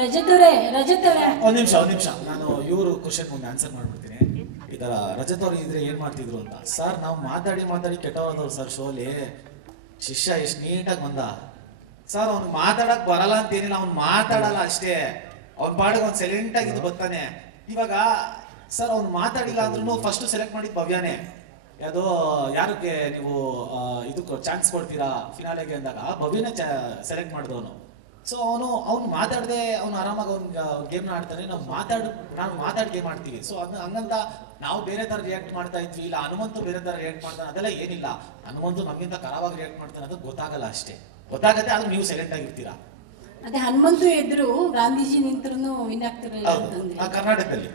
ರಜತ್ ಅವರೇ ಒಂದ್ ನಿಮಿಷ ನಾನು ಇವರು ಕ್ವಶನ್ ಮುಂದೆ ಆನ್ಸರ್ ಮಾಡ್ಬಿಡ್ತೀನಿ. ಈ ತರ ರಜತ್ ಅವ್ರು ಇದ್ರೆ ಏನ್ ಮಾಡ್ತಿದ್ರು ಅಂತ. ಸರ್ ನಾವು ಮಾತಾಡಿ ಕೆಟ್ಟವರದವ್ರು ಸರ್ ಶೋಲಿ. ಶಿಷ್ಯ ಎಷ್ಟು ನೀಟಾಗಿ ಬಂದ ಸರ್. ಅವ್ನು ಮಾತಾಡಕ್ ಬರಲ್ಲ ಅಂತ ಏನಿಲ್ಲ, ಅವ್ನು ಮಾತಾಡಲ್ಲ ಅಷ್ಟೇ. ಅವ್ನ ಪಾಡಿಗೆ ಅವ್ನು ಸೈಲೆಂಟ್ ಆಗಿದ್ದು ಬರ್ತಾನೆ. ಇವಾಗ ಸರ್ ಅವ್ನು ಮಾತಾಡಿಲ್ಲ ಅಂದ್ರೂ ಫಸ್ಟ್ ಸೆಲೆಕ್ಟ್ ಮಾಡಿದ್ ಭವ್ಯಾನೇ. ಯಾವುದೋ ಯಾರಕ್ಕೆ ನೀವು ಇದಕ್ಕೆ ಚಾನ್ಸ್ ಕೊಡ್ತೀರಾ ಫಿನಾಲೆಗೆ ಅಂದಾಗ ಭವ್ಯನೇ ಸೆಲೆಕ್ಟ್ ಮಾಡಿದವನು. ಸೊ ಅವ್ನು ಮಾತಾಡದೆ ಅವ್ನು ಆರಾಮಾಗಿ ಅವ್ನು ಗೇಮ್ನ ಆಡ್ತಾನೆ. ನಾವು ಮಾತಾಡಿ ಗೇಮ್ ಆಡ್ತೀವಿ. ಸೊ ಅದನ್ನ ಹಂಗಂತ ನಾವು ಬೇರೆ ತರ ರಿಯಾಕ್ಟ್ ಮಾಡ್ತಾ ಇದ್ವಿ, ಇಲ್ಲ ಹನುಮಂತು ಬೇರೆ ತರ ರಿಯಾಕ್ಟ್ ಮಾಡ್ತಾನೆ ಅದೆಲ್ಲ ಏನಿಲ್ಲ. ಹನುಮಂತು ನಮ್ಗಿಂತ ಕರಾವಾಗಿ ರಿಯಾಕ್ಟ್ ಮಾಡ್ತಾನೆ, ಅದು ಗೊತ್ತಾಗಲ್ಲ ಅಷ್ಟೇ. ಗೊತ್ತಾಗತ್ತೆ ಆದ್ರೆ ನೀವು ಸೈಲೆಂಟ್ ಆಗಿರ್ತೀರಾ. ಅದೇ ಹನುಮಂತು ಎದ್ರು ಗಾಂಧೀಜಿ ನಿಂತ್ರು ವಿನ್ ಆಗ್ತಿರಲಿಲ್ಲ ಅಂತಂದ್ರೆ ಕರ್ನಾಟಕದಲ್ಲಿ.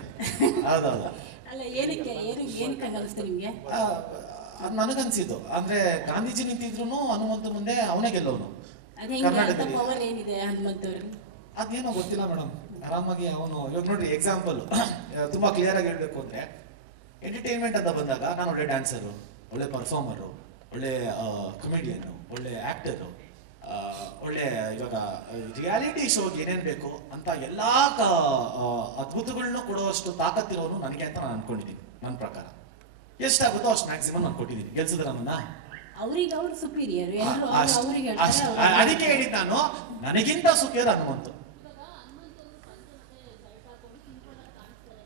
ಹೌದೌದು. ಅಲ್ಲ ಏನಕ್ಕೆ ಅನಿಸ್ತು ನಿಮ್ಗೆ? ಅದು ನನಗನ್ಸಿದ್ದು ಅಂದ್ರೆ ಗಾಂಧೀಜಿ ನಿಂತಿದ್ರು ಹನುಮಂತು ಮುಂದೆ ಅವನೇ ಗೆಲ್ಲೋನು ಕರ್ನಾಟಕದಲ್ಲಿ. ಪವರ್ ಏನಿದೆ ಹನುಮಂತು ಅವ್ರಿಗೆ ಅದೇನೋ ಗೊತ್ತಿಲ್ಲ ಮೇಡಮ್. ಆರಾಮಾಗಿ ಅವನು ಇವಾಗ ನೋಡ್ರಿ ಎಕ್ಸಾಂಪಲ್ ತುಂಬಾ ಕ್ಲಿಯರ್ ಆಗಿ ಹೇಳ್ಬೇಕು ಅಂದ್ರೆ, ಎಂಟರ್ಟೈನ್ಮೆಂಟ್ ಅಂತ ಬಂದಾಗ ನಾನು ಒಳ್ಳೆ ಡ್ಯಾನ್ಸರು, ಒಳ್ಳೆ ಪರ್ಫಾರ್ಮರು, ಒಳ್ಳೆ ಕಮಿಡಿಯನ್, ಒಳ್ಳೆ ಆಕ್ಟರು, ಒಳ್ಳೆ ಇವಾಗ ರಿಯಾಲಿಟಿ ಶೋಗೆ ಏನೇನ್ ಬೇಕು ಅಂತ ಎಲ್ಲಾ ಅದ್ಭುತಗಳನ್ನ ಕೊಡುವಷ್ಟು ತಾಕತ್ತಿರೋನು ನನಗೆ ಅಂತ ನಾನು ಅನ್ಕೊಂಡಿದ್ದೀನಿ. ನನ್ನ ಪ್ರಕಾರ ಎಷ್ಟಾಗುತ್ತೋ ಅಷ್ಟು ಮ್ಯಾಕ್ಸಿಮಮ್ ನಾನು ಕೊಟ್ಟಿದ್ದೀನಿ. ಗೆಲ್ಸಿದ್ರ ನನ್ನ ಅವ್ರಿಗೆ ಅವ್ರು ಸುಪೀರಿಯರ್. ಅದಕ್ಕೆ ಹೇಳಿದ್ ನಾನು ನನಗಿಂತ ಸುಪೀರಿಯರ್ ಹನುಮಂತು.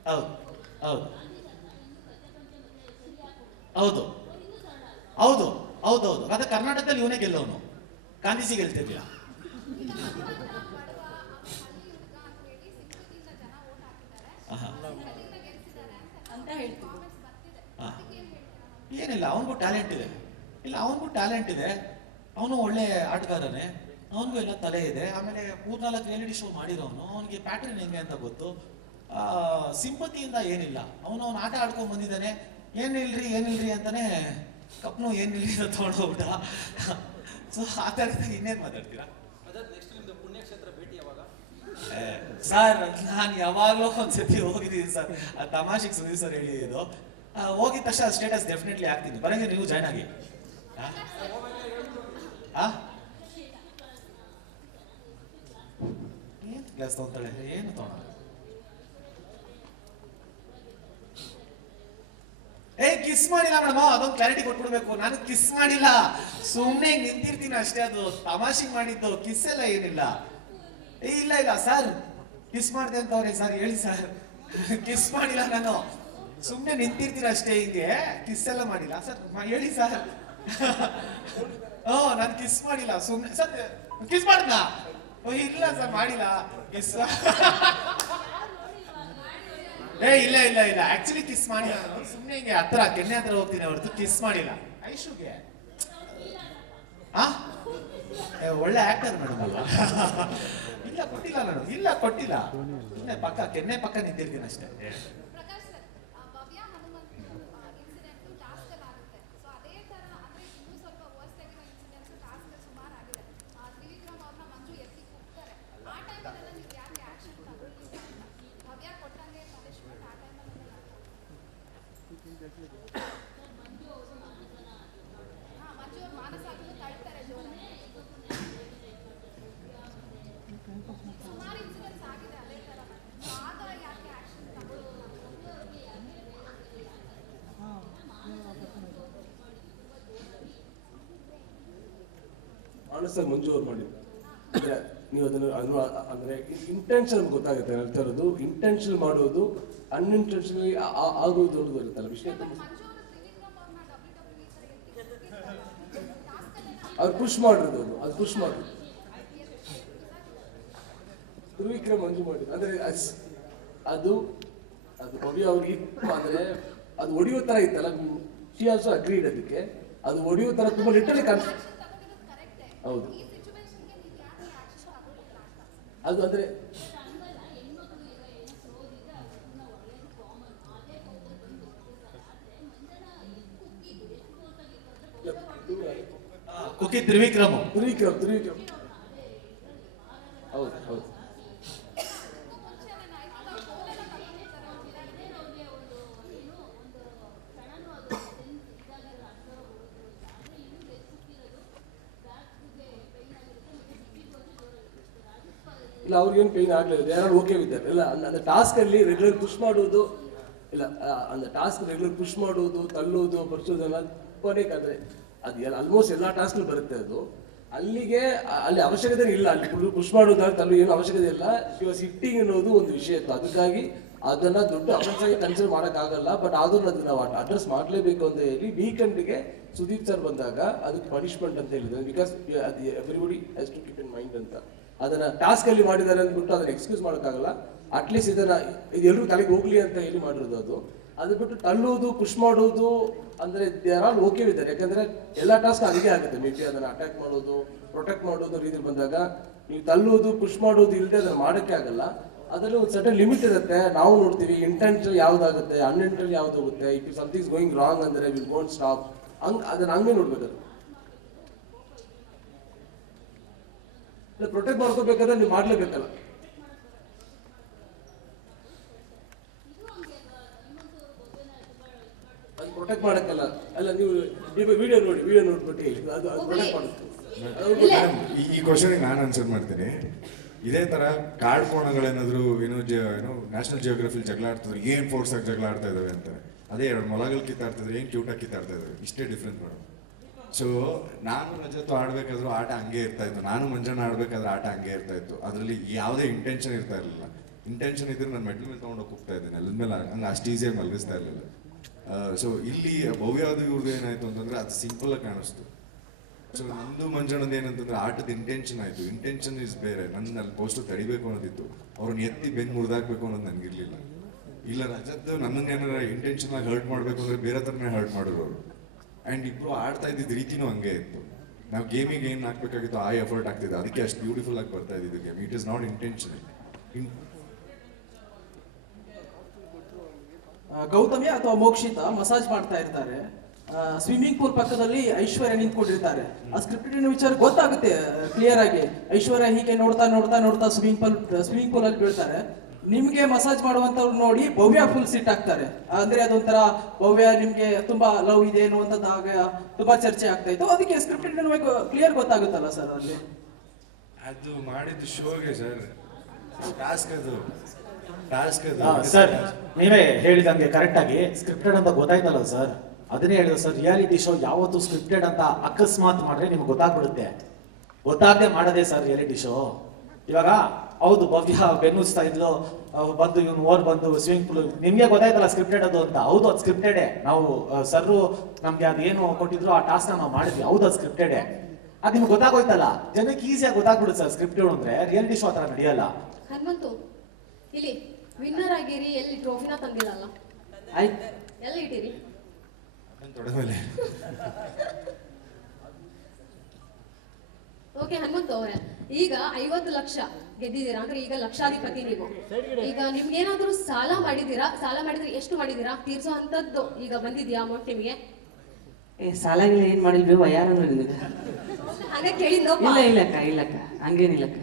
ಹೌದು ಹೌದು ಹೌದು ಹೌದು ಹೌದೌದು. ಅದೇ ಕರ್ನಾಟಕದಲ್ಲಿ ಇವನೇ ಗೆಲ್ಲೋನು, ಗಾಂಧೀಜಿ ಗೆಲ್ತಿರ್ಲಿಲ್ಲ. ಏನಿಲ್ಲ, ಅವನಿಗೂ ಟ್ಯಾಲೆಂಟ್ ಇದೆ. ಇಲ್ಲ ಅವನಿಗೂ ಟ್ಯಾಲೆಂಟ್ ಇದೆ, ಅವನು ಒಳ್ಳೆ ಆಟಗಾರನೇ, ಅವನಿಗೂ ಎಲ್ಲ ತಲೆ ಇದೆ. ಆಮೇಲೆ 3-4 ರಿಯಾಲಿಟಿ ಶೋ ಮಾಡಿರೋನು, ಅವನಿಗೆ ಪ್ಯಾಟರ್ನ್ ಹೆಂಗೆ ಅಂತ ಗೊತ್ತು. ಸಿಂಪತಿಯಿಂದ ಏನಿಲ್ಲ, ಅವನು ಆಟ ಆಡ್ಕೊಂಡ್ ಬಂದಿದ್ದಾನೆ. ಏನಿಲ್ರಿ ಅಂತಾನೆ ಕಪ್ನು ಏನಿಲ್ರಿ ಅಂತ ತೊಗೊಂಡೋಗ್ಬಿಟ್ಟ. ಸೊ ಆ ಥರದಾಗ ಇನ್ನೇನು ಮಾತಾಡ್ತೀರಾ ಸರ್? ನಾನು ಯಾವಾಗಲೂ ಒಂದ್ಸತಿ ಹೋಗಿದ್ದೀನಿ ಸರ್, ಆ ತಮಾಷೆಗೆ ಸುದೀಪ್ ಸರ್ ಹೇಳಿದ್ದು. ಹೋಗಿದ ತಕ್ಷಣ ಸ್ಟೇಟಸ್ ಡೆಫಿನೆಟ್ಲಿ ಆಗ್ತೀನಿ. ಬರಂಗೆ ನೀವು ಜಾಯ್ನ್ ಆಗಿ. ಏನು ಕ್ಲಾಸ್ ತಗೊಂತಾಳೆ, ಏನು ತಗೊಂಡ? ಕಿಸ್ ಮಾಡಿಲ್ಲ ಮೇಡಮ್, ಅದೊಂದು ಕ್ಲಾರಿಟಿ ಕೊಟ್ಬಿಡ್ಬೇಕು. ನಾನು ಕಿಸ್ ಮಾಡಿಲ್ಲ, ಸುಮ್ಮನೆ ನಿಂತಿರ್ತೀನಿ ಅಷ್ಟೇ. ಅದು ತಮಾಷೆಗೆ ಮಾಡಿದ್ದು, ಕಿಸ್ ಎಲ್ಲ ಏನಿಲ್ಲ. ಇಲ್ಲ ಸರ್ ಕಿಸ್ ಮಾಡಿದೆ ಅಂತ ಅವ್ರೆ ಸರ್. ಹೇಳಿ ಸರ್, ಕಿಸ್ ಮಾಡಿಲ್ಲ, ನಾನು ಸುಮ್ಮನೆ ನಿಂತಿರ್ತೀನಿ ಅಷ್ಟೇ, ಹಿಂಗೆ ಕಿಸ್ ಎಲ್ಲ ಮಾಡಿಲ್ಲ ಸರ್. ಹೇಳಿ ಸರ್. ನಾನು ಕಿಸ್ ಮಾಡಿಲ್ಲ, ಸುಮ್ಮನೆ ಸರ್. ಕಿಸ್ ಮಾಡ್ದ? ಇಲ್ಲ ಸರ್ ಮಾಡಿಲ್ಲ ಕಿಸ್. ಇಲ್ಲ ಆಕ್ಚುಲಿ ಕಿಸ್ ಮಾಡಿಲ್ಲ. ನಾನು ಸುಮ್ಮನೆ ಹಿಂಗೆ ಕೆನ್ನೆ ಹತ್ರ ಹೋಗ್ತೀನಿ ಹೊರತು ಕಿಸ್ ಮಾಡಿಲ್ಲ. ಐಶುಗೆ ಒಳ್ಳೆ ಆಕ್ಟರ್ ಮೇಡಮ್ ಅಲ್ವಾ? ಇಲ್ಲ ಕೊಟ್ಟಿಲ್ಲ ನಾನು, ಇಲ್ಲ ಕೊಟ್ಟಿಲ್ಲ. ಕೆನ್ನೆ ಪಕ್ಕ ನಿಂತಿರ್ತೀನಿ ಅಷ್ಟೇ. ಸರ್ ಮಂಜು ಅವ್ರು ಮಾಡಿದ್ರು ಅಂದ್ರೆ ನೀವು ಅದನ್ನು ಅಂದ್ರೆ ಇಂಟೆನ್ಷನ್ ಗೊತ್ತಾಗುತ್ತೆ. ಹೇಳ್ತಾ ಇರೋದು ಇಂಟೆನ್ಷನ್ ಮಾಡೋದು, ಅನ್ಇಂಟೆನ್ಷನಲಿ ಆಗೋದು ಒಂದು ಬರುತ್ತಲ್ಲ ವಿಷಯ. ಅವ್ರು ಪುಷ್ ಮಾಡಿರೋದು, ಅದು ಪುಷ್ ಮಾಡೋದು. ತ್ರಿವಿಕ್ರಮ್ ಮಂಜು ಮಾಡಿದ್ರು ಅಂದ್ರೆ ಅದು ಭವ್ಯ ಅವ್ರಿಗೆ ಅಂದ್ರೆ ಅದು ಹೊಡಿಯೋ ತರ ಇತ್ತಲ್ಲ. ಶಿ ಆಲ್ಸೋ ಅಗ್ರೀಡ್ ಅದಕ್ಕೆ. ಅದು ಹೊಡಿಯೋ ತರ ತುಂಬಾ ಲಿಟರಲಿ ಕಾನ್ಫಿಡೆಂಟ್. ಹೌದು ಅದು ಅಂದ್ರೆ ಕುಕಿ ತ್ರಿವಿಕ್ರಮ್. ಹೌದು ಇಲ್ಲ ಅವ್ರಿಗೇನು ಪೇನ್ ಆಗಲಿಲ್ಲ, ಯಾರು ಓಕೆ ವಿದ್ದಾರೆ ಇಲ್ಲ. ಅಂದ್ರೆ ಟಾಸ್ಕಲ್ಲಿ ರೆಗ್ಯುಲರ್ ಪುಷ್ ಮಾಡುವುದು ಇಲ್ಲ, ಅಂದ್ರೆ ಟಾಸ್ಕ್ ರೆಗ್ಯುಲರ್ ಪುಷ್ ಮಾಡುವುದು, ತಳ್ಳುವುದು, ಬರ್ಸೋದೆಲ್ಲ ತುಂಬಾನೇ ಅಂದರೆ ಅದು ಆಲ್ಮೋಸ್ಟ್ ಎಲ್ಲ ಟಾಸ್ಕ್ ಬರುತ್ತೆ. ಅದು ಅಲ್ಲಿಗೆ ಅಲ್ಲಿ ಅವಶ್ಯಕತೆ ಇಲ್ಲ, ಅಲ್ಲಿ ಪುಷ್ ಮಾಡೋದಾಗ ತಳ್ಳು ಏನು ಅವಶ್ಯಕತೆ ಇಲ್ಲ. ಇವಾಗ ಸಿಟ್ಟಿಂಗ್ ಅನ್ನೋದು ಒಂದು ವಿಷಯ ಇತ್ತು, ಅದಕ್ಕಾಗಿ ಅದನ್ನ ದೊಡ್ಡ ಅಫೆನ್ಸ್ ಆಗಿ ಕನ್ಸಿಡರ್ ಮಾಡೋಕ್ಕಾಗಲ್ಲ. ಬಟ್ ಆದ್ರೂ ಅದನ್ನ ನಾವು ಅಡ್ರೆಸ್ ಮಾಡಲೇಬೇಕು ಅಂತ ಹೇಳಿ ವೀಕೆಂಡ್ಗೆ ಸುದೀಪ್ ಸರ್ ಬಂದಾಗ ಅದಕ್ಕೆ ಪನಿಷ್ಮೆಂಟ್ ಅಂತ ಹೇಳಿದ್ರು. ಬಿಕಾಸ್ ಅದು everybody has to keep in mind ಅಂತ. ಅದನ್ನ ಟಾಸ್ಕ್ ಅಲ್ಲಿ ಮಾಡಿದ್ದಾರೆ ಅಂದ್ಬಿಟ್ಟು ಅದನ್ನ ಎಕ್ಸ್ಕ್ಯೂಸ್ ಮಾಡೋಕ್ಕಾಗಲ್ಲ. ಅಟ್ಲೀಸ್ಟ್ ಇದನ್ನ ಇದು ಎಲ್ಲರೂ ತಲೆಗೆ ಹೋಗ್ಲಿ ಅಂತ ಹೇಳಿ ಮಾಡಿರೋದು ಅದು. ಅದು ಬಿಟ್ಟು ತಳ್ಳುವುದು ಪುಷ್ ಮಾಡೋದು ಅಂದ್ರೆ ದೇರ್ ಆಲ್ ಓಕೆ ಇದ್ದಾರೆ. ಯಾಕಂದ್ರೆ ಎಲ್ಲ ಟಾಸ್ಕ್ ಅಲ್ಲಿಗೆ ಆಗುತ್ತೆ. ಮೇ ಬಿ ಅದನ್ನ ಅಟ್ಯಾಕ್ ಮಾಡೋದು, ಪ್ರೊಟೆಕ್ಟ್ ಮಾಡೋದು ರೀತಿ ಬಂದಾಗ ನೀವು ತಳ್ಳುವುದು ಪುಷ್ ಮಾಡೋದು ಇಲ್ಲದೆ ಅದನ್ನ ಮಾಡೋಕ್ಕೆ ಆಗಲ್ಲ. ಅದರಲ್ಲಿ ಒಂದು ಸರ್ಟನ್ ಲಿಮಿಟ್ ಇರುತ್ತೆ. ನಾವು ನೋಡ್ತೀವಿ ಇಂಟೆಂಟ್ ಯಾವ್ದಾಗುತ್ತೆ, ಅನ್ಇಂಟೆಂಟ್ ಯಾವ್ದು ಹೋಗುತ್ತೆ. ಇಫ್ ಸಮಥಿಂಗ್ ಗೋಯಿಂಗ್ ರಾಂಗ್ ಅಂದ್ರೆ ವಿಲ್ ಗೋಂಟ್ ಸ್ಟಾಪ್. ಅದನ್ನ ಹಂಗೆ ನೋಡ್ಬೇಕು. ಪ್ರೊಟೆಕ್ಟ್ ಮಾಡ್ಕೋಬೇಕಾದ್ರೆ ನೀವು ಮಾಡ್ಲೇಬೇಕಲ್ಲ. ಅದು ಪ್ರೊಟೆಕ್ಟ್ ಮಾಡಕ್ಕಲ್ಲ. ಅಲ್ಲ ನೀವು ವಿಡಿಯೋ ನೋಡ್ಬಿಟ್ಟು ಅದು ಪ್ರೊಟೆಕ್ಟ್ ಮಾಡುತ್ತೆ. ಈ ಕ್ವಶನ್ಗೆ ನಾನು ಆನ್ಸರ್ ಮಾಡ್ತೀನಿ. ಇದೇ ತರ ಕಾಡ್ಕೋಣಗಳೇನಾದ್ರು ಏನು ನ್ಯಾಷನಲ್ ಜಿಯೋಗ್ರಫಿಲಿ ಜಗಳ ಆಡ್ತಿದ್ರು, ಏನ್ ಫೋರ್ಸ್ ಆಗಿ ಜಗಳ ಆಡ್ತಾ ಇದಾವೆ ಅಂತಾರೆ. ಅದೇ ಎರಡು ಮೊಲಗಳು ಕಿತ್ತಾಡ್ತಿದ್ರು, ಏನ್ ಕ್ಯೂಟಾಗಿ ಕಿತ್ತಾಡ್ತಾ ಇದಾವೆ, ಇಷ್ಟೇ ಡಿಫ್ರೆನ್ಸ್ ಮೇಡಮ್. ಸೊ ನಾನು ರಜತ್ ಆಡ್ಬೇಕಾದ್ರೂ ಆಟ ಹಂಗೆ ಇರ್ತಾ ಇತ್ತು, ನಾನು ಮಂಜಣ್ಣ ಆಡ್ಬೇಕಾದ್ರೆ ಆಟ ಹಂಗೆ ಇರ್ತಾ ಇತ್ತು. ಅದರಲ್ಲಿ ಯಾವುದೇ ಇಂಟೆನ್ಷನ್ ಇರ್ತಾ ಇರಲಿಲ್ಲ. ಇಂಟೆನ್ಷನ್ ಇದ್ರೆ ನಾನು ಮೆಟ್ಲ್ ಮೇಲೆ ತೊಗೊಂಡೋಗಿ ಹೋಗ್ತಾ ಇದ್ದೀನಿ, ನೆಲದ ಮೇಲೆ ಹಂಗೆ ಅಷ್ಟು ಈಸಿಯಾಗಿ ಮಲಗಿಸ್ತಾ ಇರಲಿಲ್ಲ. ಸೊ ಇಲ್ಲಿ ಭವ್ಯಾದ ಇವ್ರದ್ದು ಏನಾಯ್ತು ಅಂತಂದ್ರೆ ಅದು ಸಿಂಪಲ್ ಆಗಿ ಕಾಣಿಸ್ತು. ಸೊ ನಂದು ಮಂಜಣ್ಣದ ಏನಂತಂದ್ರೆ ಆಟದ ಇಂಟೆನ್ಷನ್ ಆಯ್ತು. ಇಂಟೆನ್ಷನ್ ಇಸ್ ಬೇರೆ. ನನ್ನ ಅಲ್ಲಿ ಪೋಸ್ಟರ್ ತಡಿಬೇಕು ಅನ್ನೋದಿತ್ತು, ಅವ್ರನ್ನ ಎತ್ತಿ ಬೆನ್ನು ಮುರಿದಾಕ್ಬೇಕು ಅನ್ನೋದು ನನಗಿರ್ಲಿಲ್ಲ. ಇಲ್ಲ ರಜತ್ ನನ್ನನ್ನೇನಾರ ಇಂಟೆನ್ಷನ್ ಆಗಿ ಹರ್ಟ್ ಮಾಡ್ಬೇಕು ಅಂದ್ರೆ ಬೇರೆ ಥರನೇ ಹರ್ಟ್ ಮಾಡಿದ್ರು ಅವರು. ಆ್ಯಂಡ್ ಇಬ್ರು ಆಡ್ತಾ ಇದ್ದಿದ್ದು ರೀತಿನೂ ಹಂಗೆ ಇತ್ತು. ನಾವು ಗೇಮಿಗೆ ಏನು ಹಾಕ್ಬೇಕಾಗಿತ್ತು ಆ ಎಫರ್ಟ್ ಆಗ್ತಿದೆ, ಅದಕ್ಕೆ ಅಷ್ಟು ಬ್ಯೂಟಿಫುಲ್ ಆಗಿ ಬರ್ತಾ ಇದ್ದಿದ್ದು game. It is not intention. Gautami ಅಥವಾ ಮೋಕ್ಷಿತ ಮಸಾಜ್ ಮಾಡ್ತಾ ಇರ್ತಾರೆ, ಸ್ವಿಮ್ಮಿಂಗ್ ಪೂಲ್ ಪಕ್ಕದಲ್ಲಿ ಐಶ್ವರ್ಯ ನಿಂತ್ಕೊಂಡಿರ್ತಾರೆ. ಆ ಸ್ಕ್ರಿಪ್ಟೆಡ್ ವಿಚಾರ ಗೊತ್ತಾಗುತ್ತೆ ಕ್ಲಿಯರ್ ಆಗಿ. ಐಶ್ವರ್ಯ ಹೀಗೆ ನೋಡ್ತಾ ನೋಡ್ತಾ ನೋಡ್ತಾ ಸ್ವಿಮ್ಮಿಂಗ್ ಪೂಲ್ ಅಲ್ಲಿ ಬೀಳ್ತಾರೆ. ನಿಮ್ಗೆ ಮಸಾಜ್ ಮಾಡುವಂತವ್ರು ನೋಡಿ ಭವ್ಯ ಫುಲ್ ಸಿಟ್ ಆಗ್ತಾರೆ. ಅಂದ್ರೆ ಅದೊಂಥರ ಭವ್ಯ ನಿಮ್ಗೆ ತುಂಬಾ ಲವ್ ಇದೆ ಅನ್ನುವಂಥದ್ದಾಗ ತುಂಬಾ ಚರ್ಚೆ ಆಗ್ತಾ ಇತ್ತು. ಅದಕ್ಕೆ ಸ್ಕ್ರಿಪ್ಟೆಡ್ ಕ್ಲಿಯರ್ ಗೊತ್ತಾಗುತ್ತಲ್ಲ ಸರ್ ಅಲ್ಲಿ. ಅದು ಮಾಡಿದ್ದು ಶೋಗೆ ಸರ್, ಟಾಸ್ಕ್ ಅದು. ಸರ್ ನೀವೇ ಹೇಳಿದಂಗೆ ಕರೆಕ್ಟ್ ಆಗಿ ಸ್ಕ್ರಿಪ್ಟೆಡ್ ಅಂತ ಗೊತ್ತಾಯ್ತಲ್ಲ ಸರ್, ಅದನ್ನೇ ಹೇಳಿದ್ರು ಸರ್. ರಿಯಾಲಿಟಿ ಶೋ ಯಾವತ್ತು ಸ್ಕ್ರಿಪ್ಟೆಡ್ ಅಂತ ಅಕಸ್ಮಾತ್ ಮಾಡ್ರೆ ನಿಮ್ಗೆ ಗೊತ್ತಾಗ್ಬಿಡುತ್ತೆ. ಗೊತ್ತಾಗದೆ ಮಾಡೋದೇ ಸರ್ ರಿಯಾಲಿಟಿ ಶೋ. ಇವಾಗ ಹೌದು ಭವ್ಯ ಬೆನ್ನುಸ್ತಾ ಇದ್ಲು, ಬಂದು ಇವನು ಓರ್ ಬಂದು ಸ್ವಿಮ್ಮಿಂಗ್ ಪೂಲ್, ನಿಮ್ಗೆ ಗೊತ್ತಾಯ್ತಲ್ಲ ಸ್ಕ್ರಿಪ್ಟೆಡ್ ಅದು ಅಂತ. ಹೌದು ಅದು ಸ್ಕ್ರಿಪ್ಟೆಡೇ. ನಾವು ಸರ್ರು ನಮ್ಗೆ ಅದು ಏನು ಕೊಟ್ಟಿದ್ರು ಆ ಟಾಸ್ಕ್ ನಾವು ಮಾಡಿದ್ವಿ, ಹೌದು ಅದು ಸ್ಕ್ರಿಪ್ಟೆಡೇ. ಅದು ನಿಮ್ಗೆ ಗೊತ್ತಾಗೋಯ್ತಲ್ಲ, ಜನಕ್ಕೆ ಈಸಿಯಾಗಿ ಗೊತ್ತಾಗ್ಬಿಡುತ್ತೆ ಸರ್ ಸ್ಕ್ರಿಪ್ಟೆಡ್ ಅಂದ್ರೆ. ರಿಯಾಲಿಟಿ ಶೋ ಆ ಥರ ನಡೆಯಲ್ಲ. ಹನುಮಂತು ಇಲ್ಲಿ ವಿನ್ನರ್ ಆಗಿರಿ, ಎಲ್ಲಿ ಟ್ರೋಫಿನ ತಂದಿರಲ್ಲ, ಆಯ್ತು ಎಲ್ಲ ಇಟ್ಟಿರಿ ತೊಡೆಮೇಲೆ. ಓಕೆ ಹನುಮಂತು ಅವರೇ, ಈಗ 50 ಲಕ್ಷ ಗೆದ್ದಿದ್ದೀರಾ ಅಂದ್ರೆ ಈಗ ಲಕ್ಷಾಧಿಪತಿ ನೀವು. ಈಗ ನಿಮ್ಗೇನಾದ್ರೂ ಸಾಲ ಮಾಡಿದೀರಾ? ಸಾಲ ಮಾಡಿದ್ರೆ ಎಷ್ಟು ಮಾಡಿದೀರಾ? ತೀರ್ಸೋ ಅಂತದ್ದು ಈಗ ಬಂದಿದ್ಯಾ ಅಮೌಂಟ್ ನಿಮಗೆ? ಸಾಲಾಗಿಲ್ಲ ಏನ್ ಮಾಡಿಲ್ವಿ ಯಾರು ಹಾಗೆ ಕೇಳಿದ್ದು ಇಲ್ಲಕ್ಕ ಹಂಗೇನಿಲ್ಲಕ್ಕ.